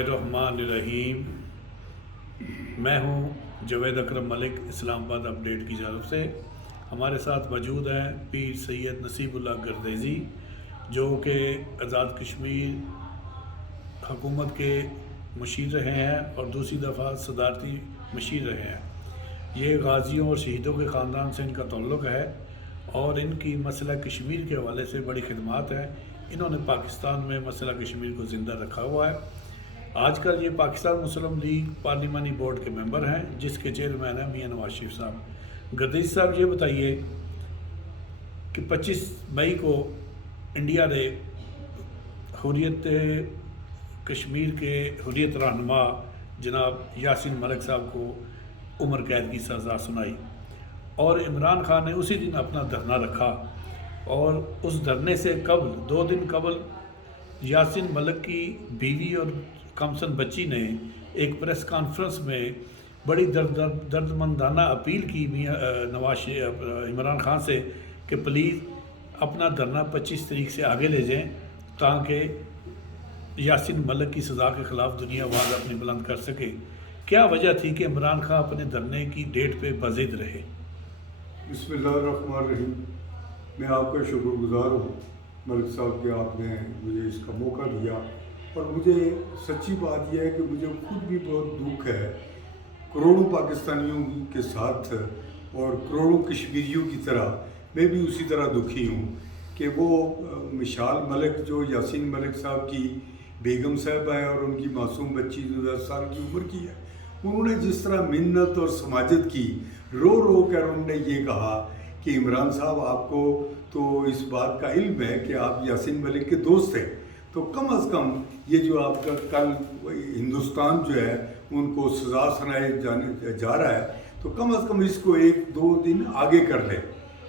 बिस्मिल्लाहिर्रहमानिर्रहीम। मैं हूं जवेद अकरम मलिक, इस्लामाबाद अपडेट की जानब से। हमारे साथ मौजूद हैं पीर सैयद नसीबुल्लाह गर्देज़ी, जो कि आज़ाद कश्मीर हुकूमत के मशीर रहे हैं और दूसरी दफ़ा सदारती मशीर रहे हैं। ये गाज़ियों और शहीदों के ख़ानदान से इनका ताल्लुक़ है और इनकी मसला कश्मीर के हवाले से बड़ी खिदमात है। इन्होंने पाकिस्तान में मसला कश्मीर को ज़िंदा रखा हुआ है। आजकल ये पाकिस्तान मुस्लिम लीग पार्लिमानी बोर्ड के मेंबर हैं, जिसके चेयरमैन हैं मियां नवाज शरीफ साहब। गर्देज़ी साहब, ये बताइए कि 25 मई को इंडिया ने हुर्रियत कश्मीर के हुर्रियत रहनुमा जनाब यासीन मलिक साहब को उम्र कैद की सज़ा सुनाई और इमरान खान ने उसी दिन अपना धरना रखा। और उस धरने से कबल 2 दिन कबल यासीन मलिक की बीवी और कमसन बच्ची ने एक प्रेस कॉन्फ्रेंस में बड़ी दर्दमंदाना अपील की इमरान खान से कि प्लीज़ अपना धरना 25 तारीख से आगे ले जाएं, ताकि यासीन मलिक की सज़ा के ख़िलाफ़ दुनिया आवाज़ अपनी बुलंद कर सके। क्या वजह थी कि इमरान खान अपने धरने की डेट पे बज़िद रहे? बिस्मिल्लाहिर्रहमानिर्रहीम। मैं आपका शुक्रगुज़ार हूँ मलिक साहब कि आपने मुझे इसका मौका दिया। और मुझे सच्ची बात यह है कि मुझे खुद भी बहुत दुख है करोड़ों पाकिस्तानियों के साथ, और करोड़ों कश्मीरियों की तरह मैं भी उसी तरह दुखी हूँ कि वो मिशाल मलिक जो यासीन मलिक साहब की बेगम साहबा है और उनकी मासूम बच्ची जो 10 साल की उम्र की है, उन्होंने जिस तरह मिन्नत और समाजत की, रो रो कर उन्होंने ये कहा कि इमरान साहब, आपको तो इस बात का इल्म है कि आप यासीन मलिक के दोस्त हैं, तो कम अज़ कम ये जो आपका कल हिंदुस्तान जो है उनको सज़ा सुनाए जाने जा रहा है, तो कम अज़ कम इसको 1-2 दिन आगे कर ले।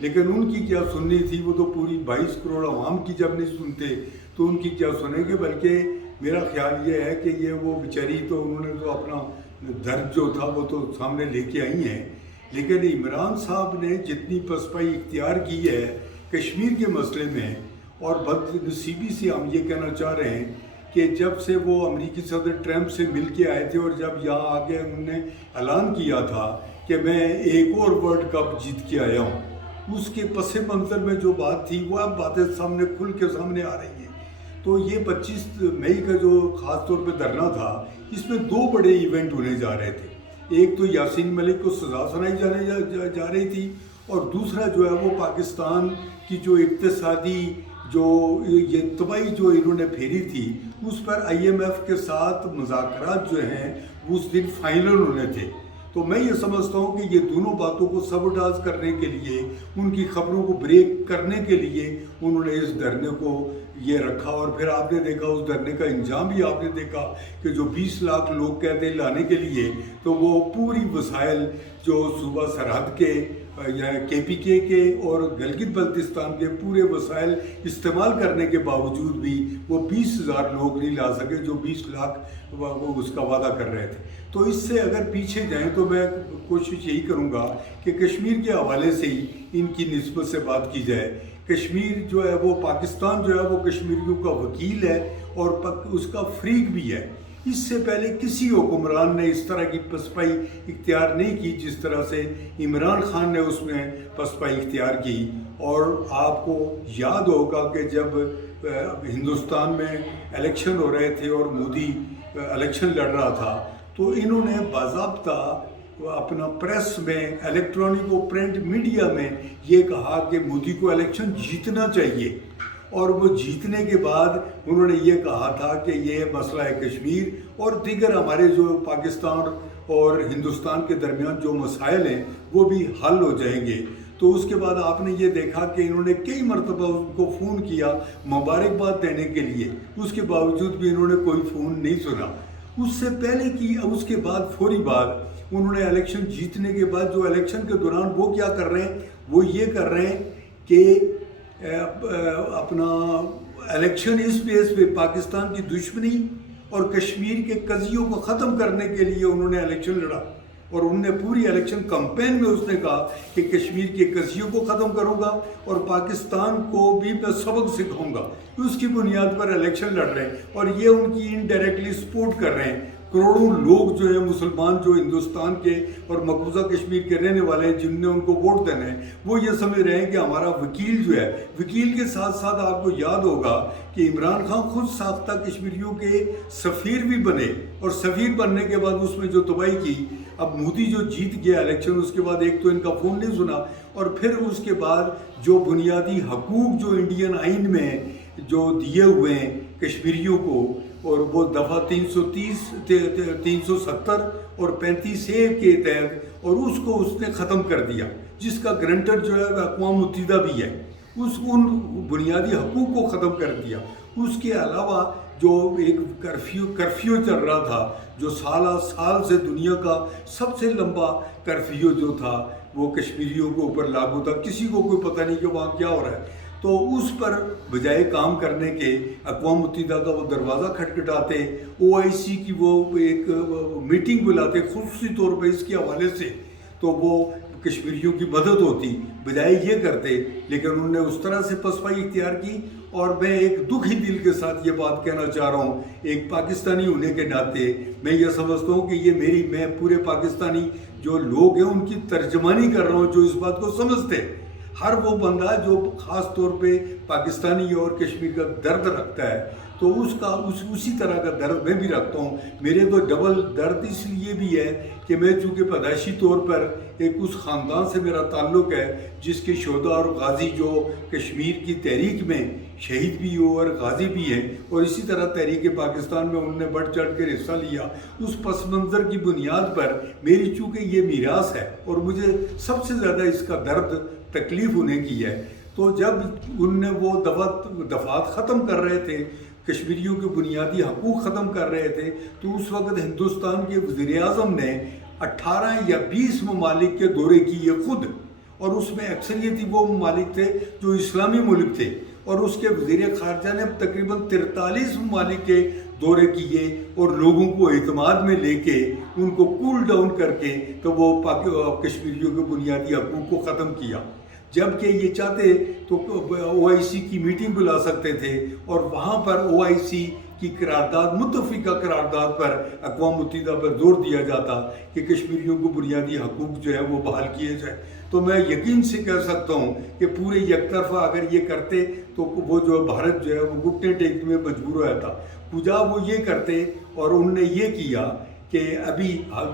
लेकिन उनकी क्या सुननी थी, वो तो पूरी 22 करोड़ आवाम की जब नहीं सुनते तो उनकी क्या सुनेंगे। बल्कि मेरा ख्याल ये है कि ये वो बेचारी, तो उन्होंने तो अपना दर्द जो था वो तो सामने लेके आई हैं, लेकिन इमरान साहब ने जितनी पसपाई इख्तियार की है कश्मीर के मसले में, और बदनसीबी से हम ये कहना चाह रहे हैं कि जब से वो अमेरिकी सदर ट्रंप से मिल के आए थे और जब यहाँ आके उन्होंने ऐलान किया था कि मैं एक और वर्ल्ड कप जीत के आया हूँ, उसके पस मंज़र में जो बात थी वो अब बातें सामने खुल के सामने आ रही हैं। तो ये 25 मई का जो ख़ास तौर पे धरना था, इसमें 2 बड़े इवेंट होने जा रहे थे। एक तो यासीन मलिक को सज़ा सुनाई जाने जा रही थी, और दूसरा जो है वो पाकिस्तान की जो इक़्तिसादी जो ये तबाही जो इन्होंने फेरी थी, उस पर IMF के साथ मुज़ाकरात जो हैं उस दिन फाइनल होने थे। तो मैं ये समझता हूँ कि ये दोनों बातों को सबटाज करने के लिए, उनकी खबरों को ब्रेक करने के लिए उन्होंने इस धरने को ये रखा। और फिर आपने देखा उस धरने का इंजाम भी आपने देखा कि जो 20 लाख लोग कहते हैं लाने के लिए, तो वो पूरी वसाइल जो सूबा सरहद के या KPK के और गिलगित बल्तिस्तान के पूरे वसाइल इस्तेमाल करने के बावजूद भी वो 20,000 लोग नहीं ला सके जो 20 लाख वो उसका वादा कर रहे थे। तो इससे अगर पीछे जाएं तो मैं कोशिश यही करूँगा कि कश्मीर के हवाले से ही इनकी निस्बत से बात की जाए। कश्मीर जो है वो पाकिस्तान जो है वो कश्मीरियों का वकील है और उसका फ्रीक भी है। इससे पहले किसी हुक्मरान ने इस तरह की पसपाई इख्तियार नहीं की जिस तरह से इमरान खान ने उसमें पसपाई इख्तियार की। और आपको याद होगा कि जब हिंदुस्तान में इलेक्शन हो रहे थे और मोदी इलेक्शन लड़ रहा था, तो इन्होंने बाज़ाब्ता अपना प्रेस में, इलेक्ट्रॉनिक और प्रिंट मीडिया में ये कहा कि मोदी को इलेक्शन जीतना चाहिए। और वो जीतने के बाद उन्होंने ये कहा था कि ये मसला है कश्मीर और दीगर हमारे जो पाकिस्तान और हिंदुस्तान के दरमियान जो मसाइल हैं वो भी हल हो जाएंगे। तो उसके बाद आपने ये देखा कि इन्होंने कई मरतबा उनको फ़ोन किया मुबारकबाद देने के लिए, उसके बावजूद भी इन्होंने कोई फ़ोन नहीं सुना। उससे पहले की उसके बाद फौरी बाद उन्होंने इलेक्शन जीतने के बाद जो इलेक्शन के दौरान वो क्या कर रहे हैं, वो ये कर रहे हैं कि अपना इलेक्शन इस बेस पे पाकिस्तान की दुश्मनी और कश्मीर के कजियों को ख़त्म करने के लिए उन्होंने इलेक्शन लड़ा। اور انہوں نے پوری الیکشن کمپین میں اس نے کہا کہ کشمیر کی کسیوں کو ختم کروں گا اور پاکستان کو بھی میں سبق سکھاؤں گا. اس کی بنیاد پر الیکشن لڑ رہے ہیں اور یہ ان کی انڈائریکٹلی سپورٹ کر رہے ہیں. کروڑوں لوگ جو ہیں مسلمان جو ہندوستان کے اور مقبوضہ کشمیر کے رہنے والے ہیں جن نے ان کو ووٹ دینا ہے وہ یہ سمجھ رہے ہیں کہ ہمارا وکیل جو ہے, وکیل کے ساتھ ساتھ آپ کو یاد ہوگا کہ عمران خان خود ساختہ کشمیریوں کے سفیر بھی بنے اور سفیر بننے کے بعد اس میں جو تباہی کی. اب مودی جو جیت گیا الیکشن اس کے بعد ایک تو ان کا فون نہیں سنا اور پھر اس کے بعد جو بنیادی حقوق جو انڈین آئین میں جو دیے ہوئے ہیں کشمیریوں کو اور وہ دفعہ 370 اور 35A کے تحت اور اس کو اس نے ختم کر دیا جس کا گرنٹر جو ہے وہ اقوام متحدہ بھی ہے. ان بنیادی حقوق کو ختم کر دیا. اس کے علاوہ جو ایک کرفیو چل رہا تھا جو سال سے دنیا کا سب سے لمبا کرفیو جو تھا وہ کشمیریوں کے اوپر لاگو تھا. کسی کو کوئی پتہ نہیں کہ وہاں کیا ہو رہا ہے. تو اس پر بجائے کام کرنے کے اقوام متحدہ کا وہ دروازہ کھٹکھٹاتے, OIC کی وہ ایک میٹنگ بلاتے خصوصی طور پہ اس کے حوالے سے, تو وہ کشمیریوں کی مدد ہوتی بجائے یہ کرتے. لیکن انہوں نے اس طرح سے پسپائی اختیار کی. اور میں ایک دکھی دل کے ساتھ یہ بات کہنا چاہ رہا ہوں, ایک پاکستانی ہونے کے ناطے میں یہ سمجھتا ہوں کہ یہ میں پورے پاکستانی جو لوگ ہیں ان کی ترجمانی کر رہا ہوں جو اس بات کو سمجھتے. ہر وہ بندہ جو خاص طور پہ پاکستانی اور کشمیر کا درد رکھتا ہے تو اسی طرح کا درد میں بھی رکھتا ہوں. میرے تو ڈبل درد اس لیے بھی ہے کہ میں چونکہ پیدائشی طور پر ایک اس خاندان سے میرا تعلق ہے جس کے شہداء اور غازی جو کشمیر کی تحریک میں شہید بھی ہو اور غازی بھی ہیں اور اسی طرح تحریک پاکستان میں انہوں نے بڑھ چڑھ کر حصہ لیا. اس پس منظر کی بنیاد پر میری چونکہ یہ میراث ہے اور مجھے سب سے زیادہ اس کا درد تکلیف ہونے کی ہے. تو جب ان نے وہ دفعات ختم کر رہے تھے, کشمیریوں کے بنیادی حقوق ختم کر رہے تھے, تو اس وقت ہندوستان کے وزیر اعظم نے 18 یا 20 ممالک کے دورے کیے خود, اور اس میں اکثریتی وہ ممالک تھے جو اسلامی ملک تھے, اور اس کے وزیر خارجہ نے تقریباً 43 ممالک کے دورے کیے اور لوگوں کو اعتماد میں لے کے ان کو کول ڈاؤن کر کے تو وہ کشمیریوں کے بنیادی حقوق کو ختم کیا. جبکہ یہ چاہتے تو OIC کی میٹنگ بلا سکتے تھے اور وہاں پر OIC کی قرارداد متفقہ قرارداد پر اقوام متحدہ پر زور دیا جاتا کہ کشمیریوں کو بنیادی حقوق جو ہے وہ بحال کیے جائے. تو میں یقین سے کہہ سکتا ہوں کہ پورے یک طرفہ اگر یہ کرتے تو وہ جو بھارت جو ہے وہ گھٹنے ٹیکنے میں مجبور ہو جاتا. پوجا وہ یہ کرتے اور انہوں نے یہ کیا کہ ابھی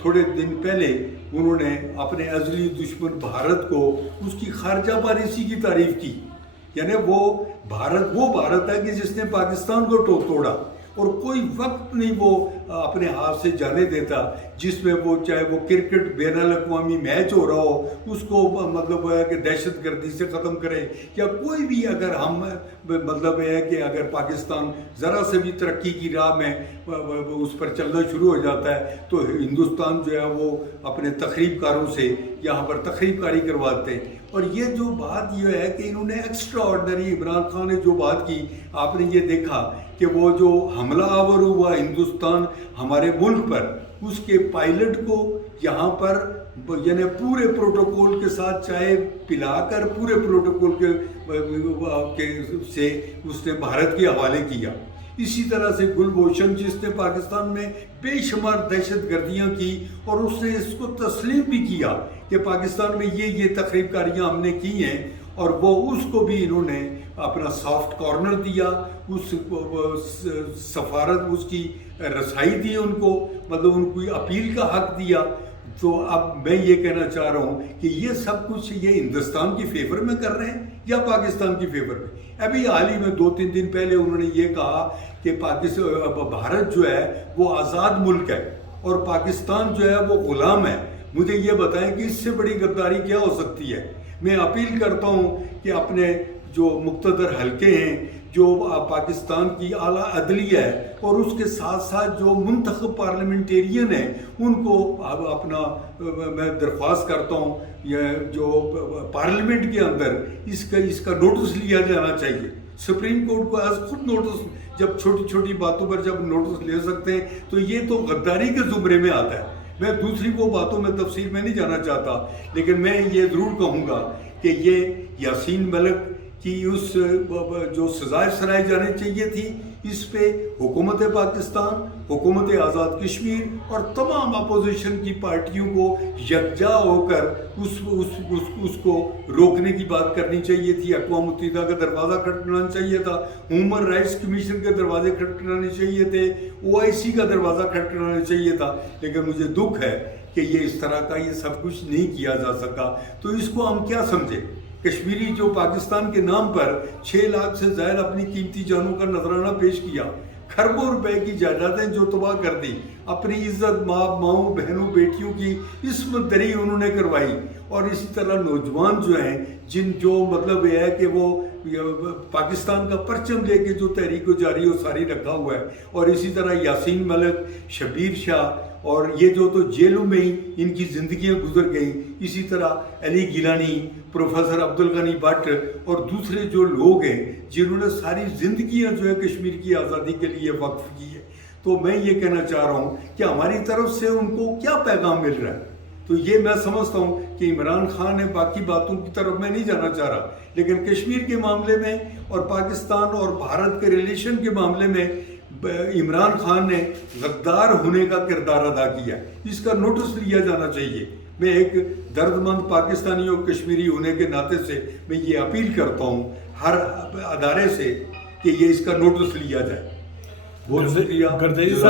تھوڑے دن پہلے انہوں نے اپنے ازلی دشمن بھارت کو اس کی خارجہ پالیسی کی تعریف کی. یعنی وہ بھارت ہے کہ جس نے پاکستان کو توڑا اور کوئی وقت نہیں وہ اپنے ہاتھ سے جانے دیتا جس میں وہ چاہے وہ کرکٹ بین الاقوامی میچ ہو رہا ہو اس کو مطلب ہے کہ دہشت گردی سے ختم کرے, یا کوئی بھی اگر ہم مطلب ہے کہ اگر پاکستان ذرا سے بھی ترقی کی راہ میں اس پر چلنا شروع ہو جاتا ہے تو ہندوستان جو ہے وہ اپنے تخریب کاروں سے یہاں پر تخریب کاری کرواتے ہیں. اور یہ جو بات یہ ہے کہ انہوں نے ایکسٹرا آرڈنری عمران خان نے جو بات کی, آپ نے یہ دیکھا کہ وہ جو حملہ آور ہوا ہندوستان ہمارے ملک پر, اس کے پائلٹ کو یہاں پر یعنی پورے پروٹوکول کے ساتھ چائے پلا کر پورے پروٹوکول کے سے اس نے بھارت کے حوالے کیا. اسی طرح سے گلبھوشن جس نے پاکستان میں بے شمار دہشت گردیاں کی اور اس نے اس کو تسلیم بھی کیا کہ پاکستان میں یہ تخریب کاریاں ہم نے کی ہیں, اور وہ اس کو بھی انہوں نے اپنا سافٹ کارنر دیا, اس سفارت اس کی رسائی دی ان کو, مطلب ان کو اپیل کا حق دیا. تو اب میں یہ کہنا چاہ رہا ہوں کہ یہ سب کچھ یہ ہندوستان کی فیور میں کر رہے ہیں یا پاکستان کی فیور میں. ابھی حال ہی میں 2-3 دن پہلے انہوں نے یہ کہا کہ بھارت جو ہے وہ آزاد ملک ہے اور پاکستان جو ہے وہ غلام ہے. مجھے یہ بتائیں کہ اس سے بڑی غداری کیا ہو سکتی ہے. میں اپیل کرتا ہوں کہ اپنے جو مقتدر حلقے ہیں, جو پاکستان کی اعلیٰ عدلیہ ہے اور اس کے ساتھ ساتھ جو منتخب پارلیمنٹیرین ہیں, ان کو اپنا میں درخواست کرتا ہوں یہ جو پارلیمنٹ کے اندر اس کا نوٹس لیا جانا چاہیے. سپریم کورٹ کو ایز خود نوٹس, جب چھوٹی چھوٹی باتوں پر جب نوٹس لے سکتے ہیں تو یہ تو غداری کے زمرے میں آتا ہے. मैं दूसरी वो बातों में तफसील में नहीं जाना चाहता, लेकिन मैं ये ज़रूर कहूँगा कि ये यासीन मलिक की उस जो सज़ाएं सराई जानी चाहिए थी, इस पे हुकूमत पाकिस्तान, हुकूमत आज़ाद कश्मीर और तमाम अपोजिशन की पार्टियों को यकजा होकर उसको रोकने की बात करनी चाहिए थी। अक़वाम मुत्तहिदा का दरवाज़ा खटखटाना चाहिए था, ह्यूमन राइट्स कमीशन के दरवाजे खटखटाने चाहिए थे, OIC का दरवाज़ा खटखटाना चाहिए था। लेकिन मुझे दुख है कि ये इस तरह का ये सब कुछ नहीं किया जा सका। तो इसको हम क्या समझे? कश्मीरी जो पाकिस्तान के नाम पर 6 लाख से ज़्यादा अपनी कीमती जानों का नजराना पेश किया, खरबों रुपए की जायदादें जो तबाह कर दी, अपनी इज्जत माओं बहनों बेटियों की इस्मत दरी उन्होंने करवाई। और इसी तरह नौजवान जो हैं, जो मतलब ये है कि वो पाकिस्तान का परचम लेके जो तहरीक जारी वो सारी रखा हुआ है। और इसी तरह यासीन मलिक, शबीर शाह और ये जो तो जेलों में ही इनकी ज़िंदगियां गुजर गई। इसी तरह अली गिलानी, प्रोफेसर अब्दुल गनी भट्ट और दूसरे जो लोग हैं जिन्होंने सारी ज़िंदगियां जो है कश्मीर की आज़ादी के लिए वक्फ की है। तो मैं ये कहना चाह रहा हूँ कि हमारी तरफ से उनको क्या पैगाम मिल रहा है। तो ये मैं समझता हूँ कि इमरान खान है, बाकी बातों की तरफ मैं नहीं जाना चाह रहा, लेकिन कश्मीर के मामले में और पाकिस्तान और भारत के रिलेशन के मामले में इमरान खान ने गद्दार होने का किरदार अदा किया, इसका नोटिस लिया जाना चाहिए। मैं एक दर्दमंद पाकिस्तानी और कश्मीरी होने के नाते से मैं ये अपील करता हूँ हर अदारे से कि ये इसका नोटिस लिया जाए। बहुत शुक्रिया।